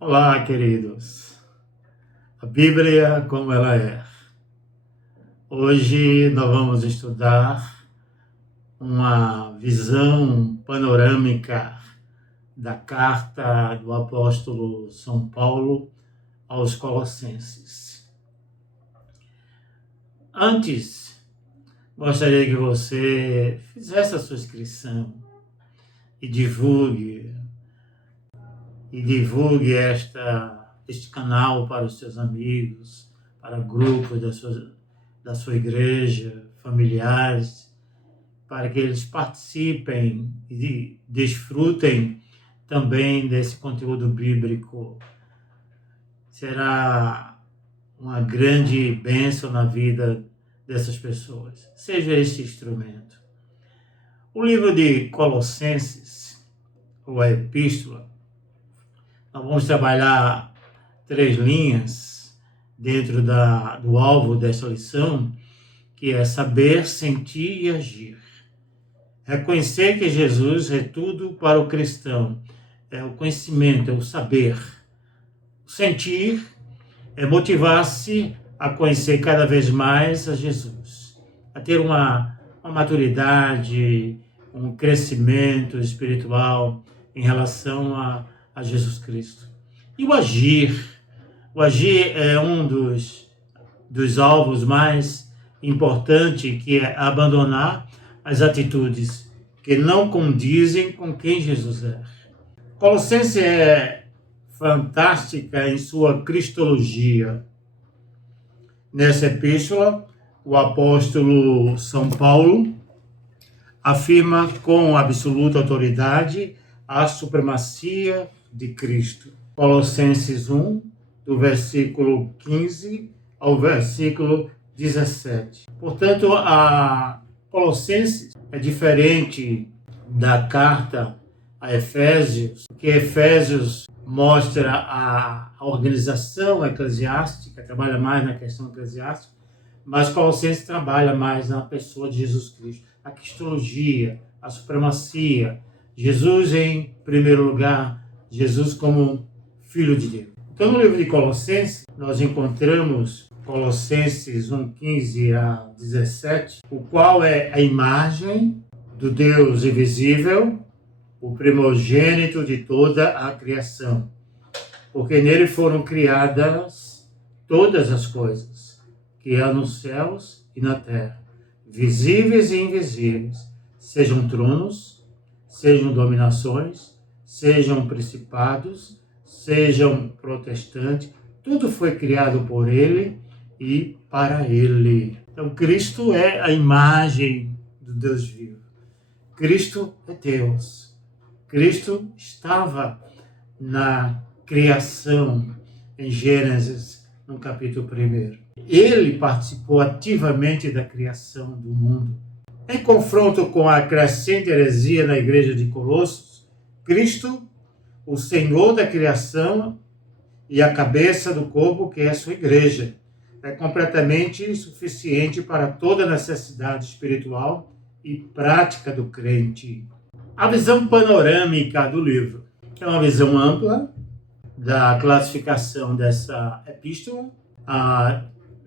Olá, queridos. A Bíblia como ela é. Hoje nós vamos estudar uma visão panorâmica da carta do apóstolo São Paulo aos Colossenses. Antes, gostaria que você fizesse a sua inscrição e divulgue este canal para os seus amigos, para grupos da sua igreja, familiares, para que eles participem e desfrutem também desse conteúdo bíblico. Será uma grande bênção na vida dessas pessoas. Seja este instrumento. O livro de Colossenses, ou a Epístola, nós vamos trabalhar 3 linhas dentro do alvo desta lição, que é saber, sentir e agir. Reconhecer que Jesus é tudo para o cristão. É o conhecimento, é o saber. O sentir é motivar-se a conhecer cada vez mais a Jesus, a ter uma maturidade, um crescimento espiritual em relação a Jesus Cristo. E o agir é um dos alvos mais importantes, que é abandonar as atitudes que não condizem com quem Jesus é. Colossenses é fantástica em sua cristologia. Nessa epístola, o apóstolo São Paulo afirma com absoluta autoridade a supremacia de Cristo. Colossenses 1, do versículo 15 ao versículo 17. Portanto, a Colossenses é diferente da carta a Efésios, porque Efésios mostra a organização eclesiástica, trabalha mais na questão eclesiástica, mas Colossenses trabalha mais na pessoa de Jesus Cristo, a cristologia, a supremacia, Jesus em primeiro lugar, Jesus como Filho de Deus. Então, no livro de Colossenses, nós encontramos Colossenses 1, 15 a 17, o qual é a imagem do Deus invisível, o primogênito de toda a criação, porque nele foram criadas todas as coisas, que há nos céus e na terra, visíveis e invisíveis, sejam tronos, sejam dominações, sejam principados, sejam protestantes, tudo foi criado por ele e para ele. Então, Cristo é a imagem do Deus vivo. Cristo é Deus. Cristo estava na criação, em Gênesis, no capítulo 1. Ele participou ativamente da criação do mundo. Em confronto com a crescente heresia na igreja de Colossos, Cristo, o Senhor da criação e a cabeça do corpo, que é a sua igreja, é completamente suficiente para toda necessidade espiritual e prática do crente. A visão panorâmica do livro é uma visão ampla da classificação dessa epístola.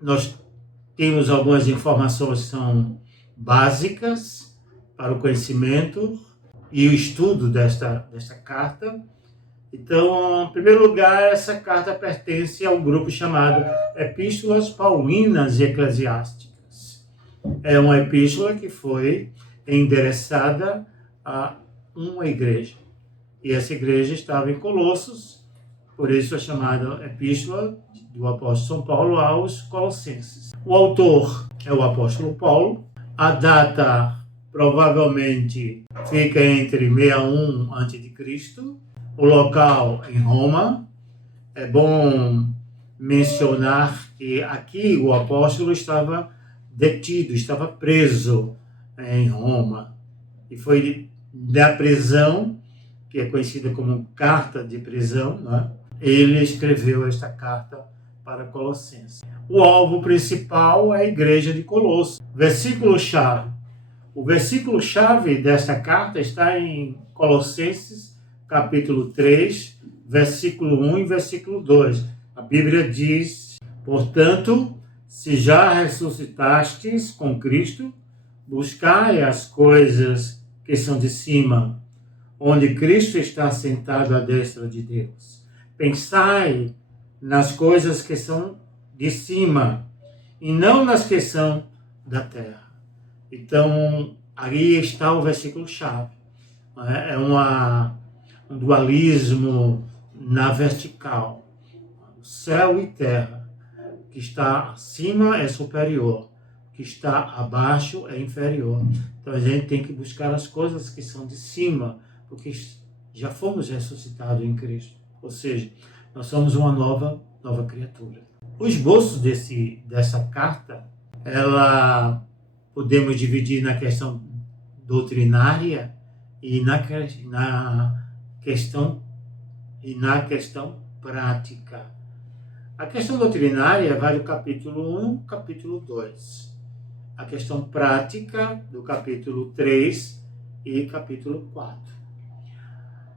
Nós temos algumas informações que são básicas para o conhecimento e o estudo desta carta. Então, em primeiro lugar, essa carta pertence ao grupo chamado Epístolas Paulinas e Eclesiásticas. É uma epístola que foi endereçada a uma igreja. E essa igreja estava em Colossos, por isso é chamada Epístola do apóstolo São Paulo aos Colossenses. O autor é o apóstolo Paulo. A data provavelmente fica entre 61 a.C., o local em Roma. É bom mencionar que aqui o apóstolo estava detido, estava preso em Roma. E foi da prisão, que é conhecida como carta de prisão, né? Ele escreveu esta carta para Colossenses. O alvo principal é a igreja de Colossos. Versículo-chave. O versículo-chave desta carta está em Colossenses, capítulo 3, versículo 1 e versículo 2. A Bíblia diz: portanto, se já ressuscitastes com Cristo, buscai as coisas que são de cima, onde Cristo está sentado à destra de Deus. Pensai nas coisas que são de cima e não nas que são da terra. Então, aí está o versículo-chave. É um dualismo na vertical. Céu e terra. O que está acima é superior. O que está abaixo é inferior. Então, a gente tem que buscar as coisas que são de cima, porque já fomos ressuscitados em Cristo. Ou seja, nós somos uma nova criatura. O esboço dessa carta, ela podemos dividir na questão doutrinária e na questão prática. A questão doutrinária vai do capítulo 1 ao capítulo 2. A questão prática do capítulo 3 e capítulo 4.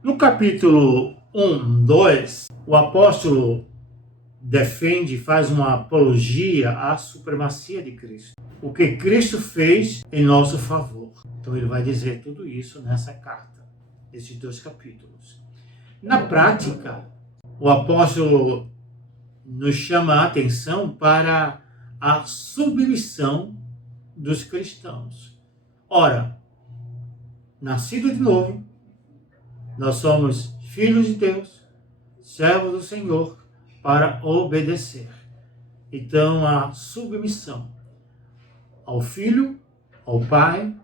No capítulo 1, 2, o apóstolo faz uma apologia à supremacia de Cristo. O que Cristo fez em nosso favor. Então ele vai dizer tudo isso nessa carta, nesses 2 capítulos. Na prática, o apóstolo nos chama a atenção para a submissão dos cristãos. Ora, nascido de novo, nós somos filhos de Deus, servos do Senhor, para obedecer. Então, a submissão ao Filho, ao Pai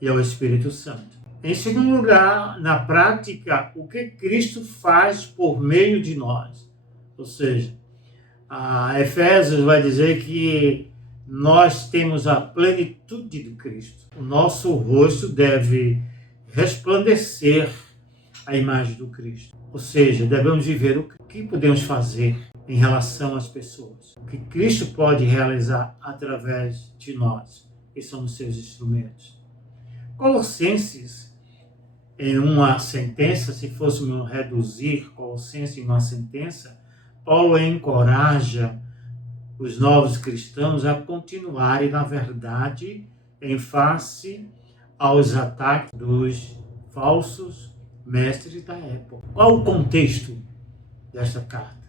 e ao Espírito Santo. Em segundo lugar, na prática, o que Cristo faz por meio de nós. Ou seja, a Efésios vai dizer que nós temos a plenitude do Cristo. O nosso rosto deve resplandecer a imagem do Cristo. Ou seja, devemos viver o que podemos fazer em relação às pessoas. O que Cristo pode realizar através de nós, que somos seus instrumentos. Colossenses, em uma sentença, se fôssemos reduzir Colossenses em uma sentença, Paulo encoraja os novos cristãos a continuarem na verdade em face aos ataques dos falsos mestres da época. Qual o contexto desta carta?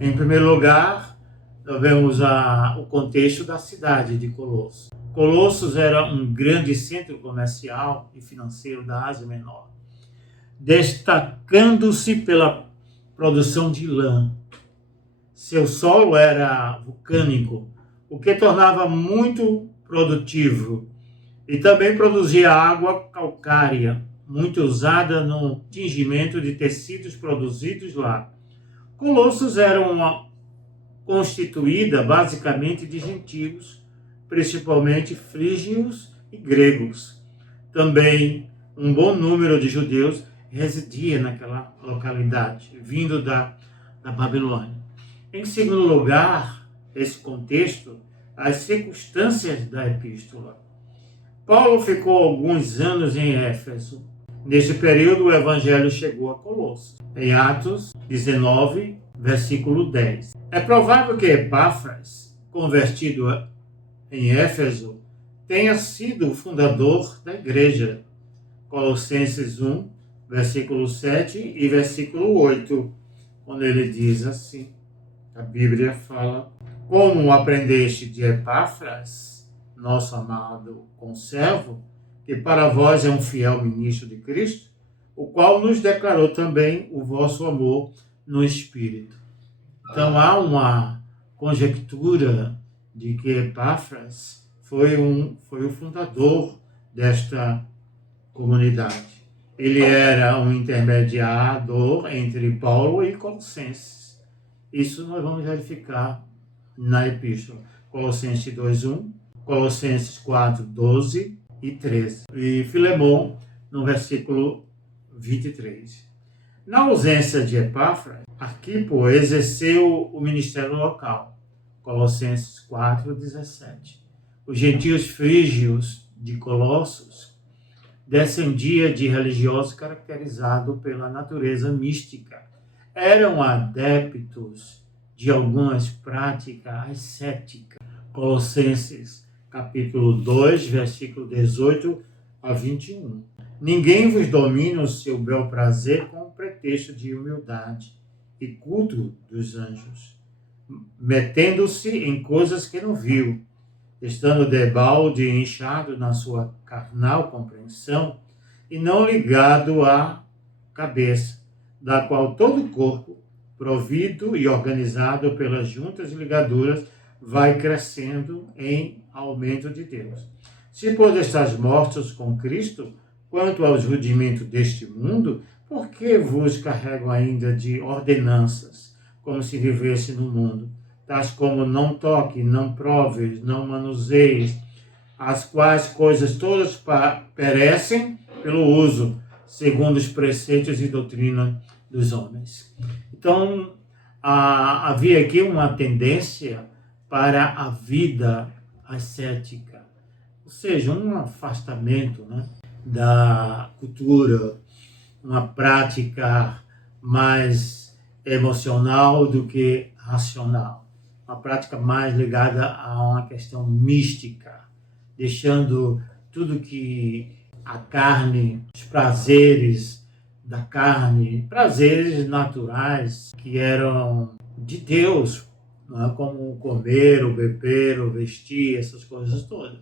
Em primeiro lugar, nós vemos o contexto da cidade de Colossos. Colossos era um grande centro comercial e financeiro da Ásia Menor, destacando-se pela produção de lã. Seu solo era vulcânico, o que tornava muito produtivo, e também produzia água calcária, muito usada no tingimento de tecidos produzidos lá. Colossos era constituída basicamente de gentios, principalmente frígios e gregos. Também um bom número de judeus residia naquela localidade, vindo da Babilônia. Em segundo lugar, esse contexto, as circunstâncias da epístola. Paulo ficou alguns anos em Éfeso. Nesse período, o evangelho chegou a Colossos. Em Atos 19, versículo 10. É provável que Epáfras, convertido em Éfeso, tenha sido o fundador da igreja. Colossenses 1, versículo 7 e versículo 8, quando ele diz assim, a Bíblia fala: como aprendeste de Epáfras, nosso amado conservo, que para vós é um fiel ministro de Cristo, o qual nos declarou também o vosso amor no Espírito. Então há uma conjectura de que Epáfras foi o fundador desta comunidade. Ele era um intermediador entre Paulo e Colossenses. Isso nós vamos verificar na epístola. Colossenses 2:1, Colossenses 4:12 e 13. E Filemon, no versículo 23. Na ausência de Epáfras, Arquipo exerceu o ministério local. Colossenses 4:17. Os gentios frígios de Colossos descendia de religiosos caracterizado pela natureza mística eram adeptos de algumas práticas ascéticas. Colossenses capítulo 2, versículo 18 a 21. Ninguém vos domine o seu bel prazer com o pretexto de humildade e culto dos anjos, metendo-se em coisas que não viu, estando debalde e inchado na sua carnal compreensão, e não ligado à cabeça, da qual todo o corpo, provido e organizado pelas juntas e ligaduras, vai crescendo em aumento de Deus. Se por estáis mortos com Cristo, quanto aos rudimentos deste mundo, por que vos carregam ainda de ordenanças, como se vivesse no mundo? Tais como não toque, não proves, não manuseis, as quais coisas todas perecem pelo uso, segundo os preceitos e doutrina dos homens. Então, havia aqui uma tendência para a vida ascética, ou seja, um afastamento, né, da cultura, uma prática mais emocional do que racional, uma prática mais ligada a uma questão mística, deixando tudo que a carne, os prazeres da carne, prazeres naturais que eram de Deus, não é? Como comer, o beber, o vestir, essas coisas todas.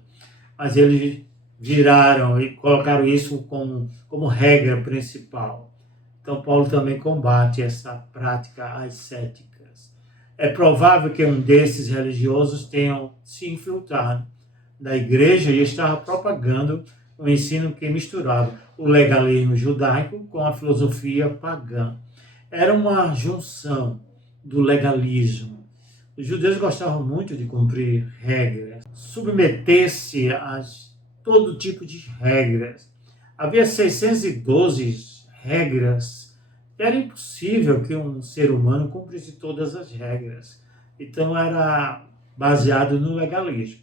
Mas eles viraram e colocaram isso como regra principal. Então, Paulo também combate essa prática ascéticas. É provável que um desses religiosos tenham se infiltrado da igreja e estava propagando um ensino que misturava o legalismo judaico com a filosofia pagã. Era uma junção do legalismo. Os judeus gostavam muito de cumprir regras, submeter-se a todo tipo de regras. Havia 612 regras. Era impossível que um ser humano cumprisse todas as regras. Então era baseado no legalismo.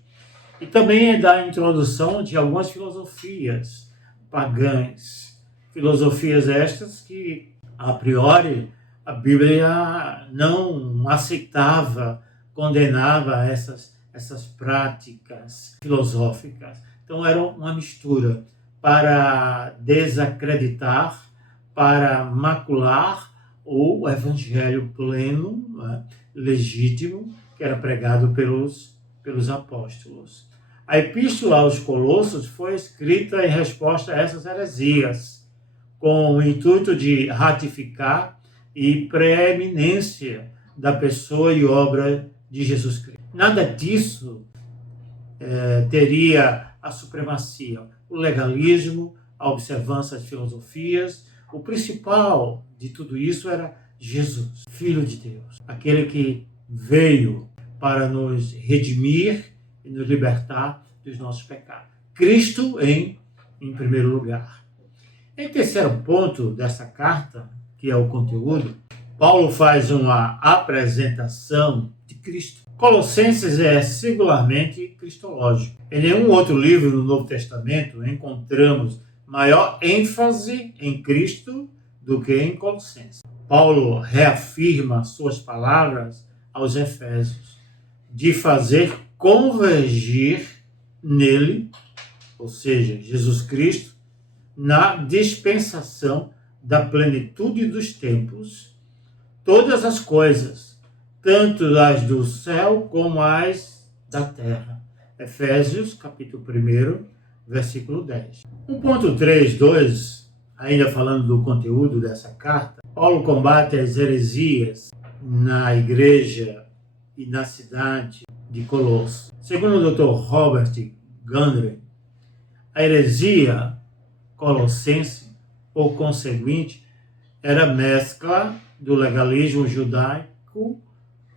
E também é da introdução de algumas filosofias pagãs. Filosofias estas que, a priori, a Bíblia não aceitava, condenava essas práticas filosóficas. Então era uma mistura para desacreditar, para macular o evangelho pleno, né, legítimo, que era pregado pelos apóstolos. A epístola aos Colossos foi escrita em resposta a essas heresias, com o intuito de ratificar e preeminência da pessoa e obra de Jesus Cristo. Nada disso teria a supremacia. O legalismo, a observância das filosofias, o principal de tudo isso era Jesus, Filho de Deus, aquele que veio para nos redimir e nos libertar dos nossos pecados. Cristo em primeiro lugar. Em terceiro ponto dessa carta, que é o conteúdo, Paulo faz uma apresentação de Cristo. Colossenses é singularmente cristológico. Em nenhum outro livro do Novo Testamento encontramos maior ênfase em Cristo do que em Colossenses. Paulo reafirma suas palavras aos Efésios, de fazer convergir nele, ou seja, Jesus Cristo, na dispensação da plenitude dos tempos, todas as coisas, tanto as do céu como as da terra. Efésios, capítulo 1, versículo 10. 1.3.2, ainda falando do conteúdo dessa carta, Paulo combate as heresias na igreja e na cidade de Colosso. Segundo o Dr. Robert Gundry, a heresia colossense, por conseguinte, era mescla do legalismo judaico,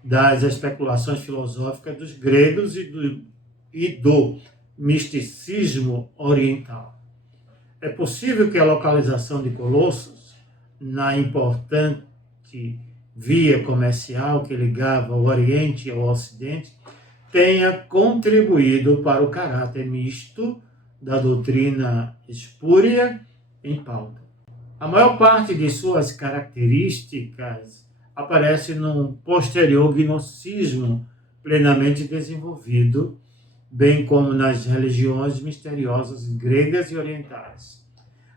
das especulações filosóficas dos gregos e do misticismo oriental. É possível que a localização de Colossos, na importante via comercial que ligava o Oriente ao Ocidente, tenha contribuído para o caráter misto da doutrina espúria em pauta. A maior parte de suas características aparece num posterior gnosticismo plenamente desenvolvido, bem como nas religiões misteriosas gregas e orientais.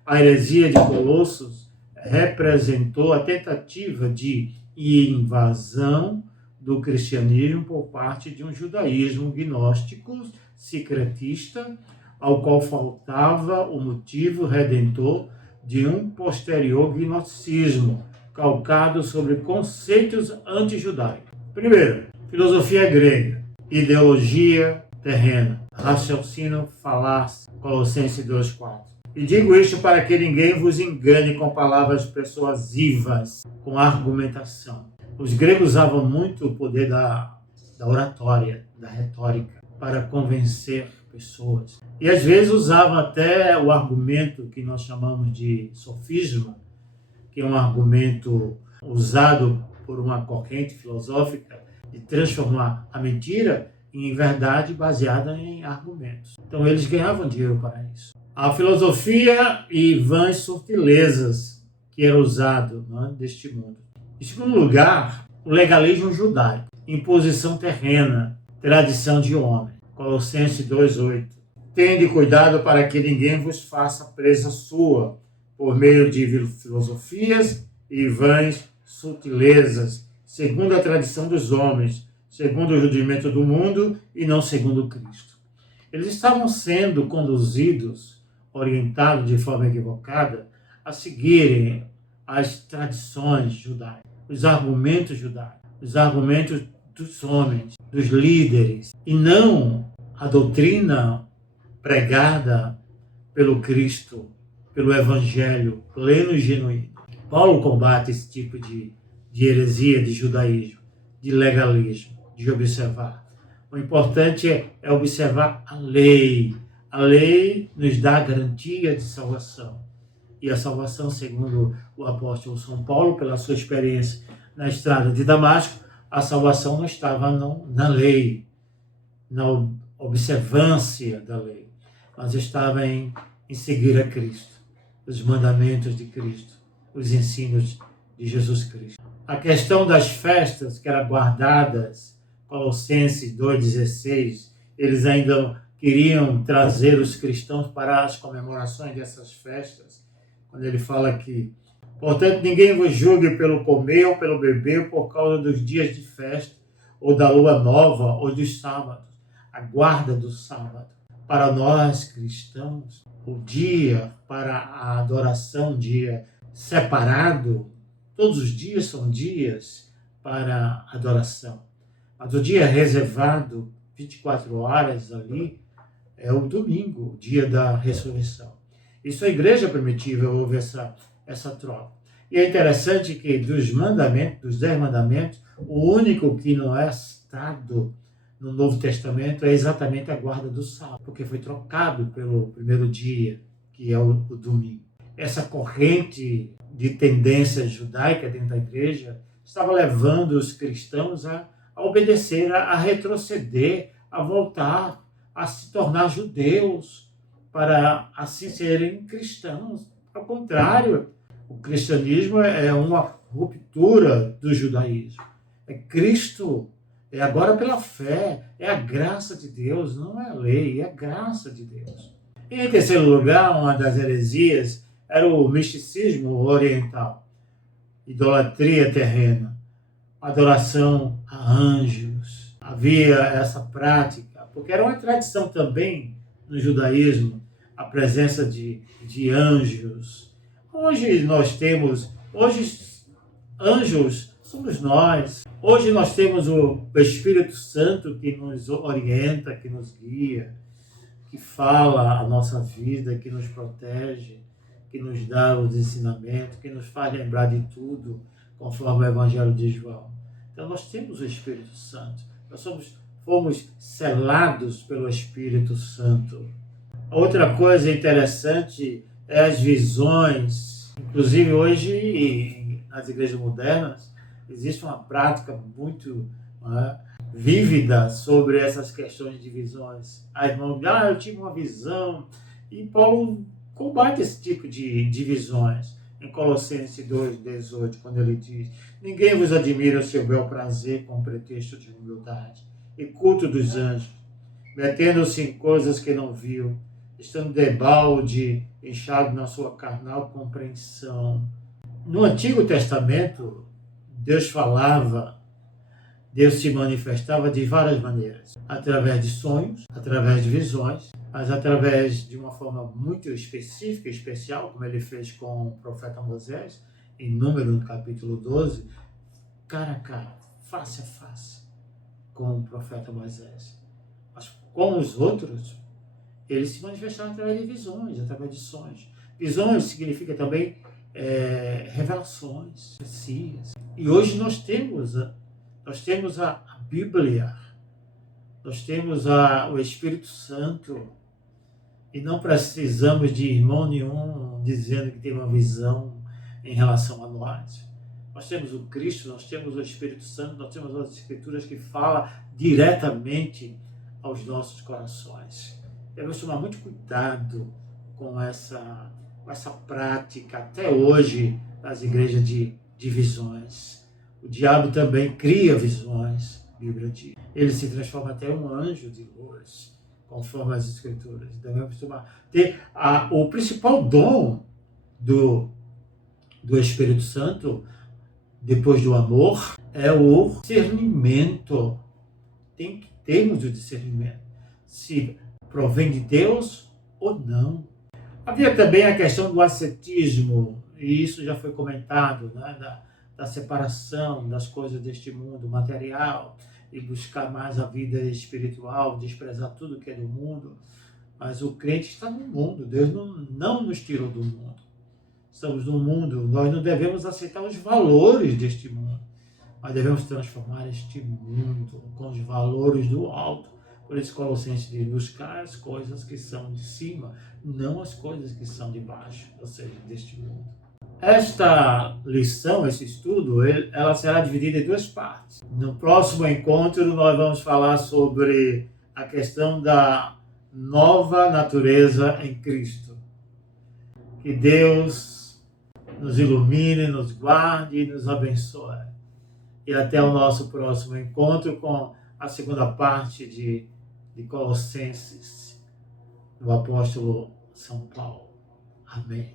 A heresia de Colossos representou a tentativa de invasão do cristianismo por parte de um judaísmo gnóstico secretista, ao qual faltava o motivo redentor de um posterior gnosticismo, calcado sobre conceitos antijudaicos. Primeiro, filosofia grega, ideologia terrena, raciocínio falaz, Colossenses 2,4. E digo isto para que ninguém vos engane com palavras persuasivas, com argumentação. Os gregos usavam muito o poder da oratória, da retórica, para convencer pessoas. E às vezes usavam até o argumento que nós chamamos de sofisma, que é um argumento usado por uma corrente filosófica de transformar a mentira em verdade baseada em argumentos. Então eles ganhavam dinheiro para isso. A filosofia e vãs sutilezas que era usado, né, deste mundo. Em segundo lugar, o legalismo judaico, imposição terrena, tradição de homem. Colossenses 2,8. Tende cuidado para que ninguém vos faça presa sua, por meio de filosofias e vãs sutilezas, segundo a tradição dos homens, segundo o rudimento do mundo e não segundo Cristo. Eles estavam sendo conduzidos, orientados de forma equivocada, a seguirem as tradições judaicas, os argumentos judaicos, os argumentos dos homens, dos líderes, e não a doutrina pregada pelo Cristo, pelo Evangelho pleno e genuíno. Paulo combate esse tipo de heresia de judaísmo, de legalismo, de observar. O importante é observar a lei. A lei nos dá a garantia de salvação. E a salvação, segundo o apóstolo São Paulo, pela sua experiência na estrada de Damasco, a salvação não estava na lei, na observância da lei, mas estava em seguir a Cristo, os mandamentos de Cristo, os ensinos de Jesus Cristo. A questão das festas que eram guardadas, Colossenses 2,16, eles ainda queriam trazer os cristãos para as comemorações dessas festas, quando ele fala que, portanto, ninguém vos julgue pelo comer ou pelo beber por causa dos dias de festa, ou da lua nova, ou dos sábados, a guarda do sábado. Para nós cristãos, o dia para a adoração, dia separado, todos os dias são dias para adoração. Mas o dia reservado, 24 horas ali, é o domingo, o dia da ressurreição. Isso a igreja primitiva houve essa troca. E é interessante que dos 10 mandamentos, o único que não é citado no Novo Testamento é exatamente a guarda do sábado, porque foi trocado pelo primeiro dia, que é o domingo. Essa corrente de tendência judaica dentro da igreja estava levando os cristãos a obedecer, a retroceder, a voltar, a se tornar judeus, para assim serem cristãos. Ao contrário, o cristianismo é uma ruptura do judaísmo. É Cristo, é agora pela fé, é a graça de Deus, não é a lei, é a graça de Deus. E em terceiro lugar, uma das heresias era o misticismo oriental, idolatria terrena, adoração a anjos. Havia essa prática, porque era uma tradição também no judaísmo, a presença de anjos. Hoje anjos somos nós. Hoje nós temos o Espírito Santo que nos orienta, que nos guia, que fala a nossa vida, que nos protege, que nos dá os ensinamentos, que nos faz lembrar de tudo, conforme o Evangelho de João. Então nós temos o Espírito Santo. Nós fomos selados pelo Espírito Santo. Outra coisa interessante é as visões. Inclusive hoje, nas igrejas modernas, existe uma prática muito vívida sobre essas questões de visões. A irmã diz, eu tive uma visão. E Paulo combate esse tipo de visões. em Colossenses 2,18, quando ele diz: ninguém vos admira o seu bel prazer com pretexto de humildade e culto dos anjos, metendo-se em coisas que não viu, estando debalde, inchado na sua carnal compreensão. No Antigo Testamento, Deus falava, Deus se manifestava de várias maneiras, através de sonhos, através de visões, mas através de uma forma muito específica e especial, como ele fez com o profeta Moisés, em Número, no capítulo 12, cara a cara, face a face, com o profeta Moisés. Mas com os outros, ele se manifestava através de visões, através de sonhos. Visões significa também revelações, profecias. E hoje nós temos a Bíblia, nós temos o Espírito Santo, e não precisamos de irmão nenhum dizendo que tem uma visão em relação a nós. Nós temos o Cristo, nós temos o Espírito Santo, nós temos as Escrituras que falam diretamente aos nossos corações. Devemos tomar muito cuidado com essa prática, até hoje, das igrejas de visões. O diabo também cria visões, a Bíblia diz. Ele se transforma até em um anjo de luz, conforme as Escrituras. Devemos ter o principal dom do Espírito Santo, depois do amor, é o discernimento. Tem que termos o discernimento, se provém de Deus ou não. Havia também a questão do ascetismo, e isso já foi comentado, né, da separação das coisas deste mundo material e buscar mais a vida espiritual, desprezar tudo que é do mundo. Mas o crente está no mundo, Deus não nos tirou do mundo. Estamos no mundo, nós não devemos aceitar os valores deste mundo, mas devemos transformar este mundo com os valores do alto. Por isso Colossenses diz: buscar as coisas que são de cima, não as coisas que são de baixo, ou seja, deste mundo. Esta lição, esse estudo, ela será dividida em duas partes. No próximo encontro nós vamos falar sobre a questão da nova natureza em Cristo. Que Deus nos ilumine, nos guarde e nos abençoe. E até o nosso próximo encontro com a segunda parte de Colossenses, do apóstolo São Paulo. Amém.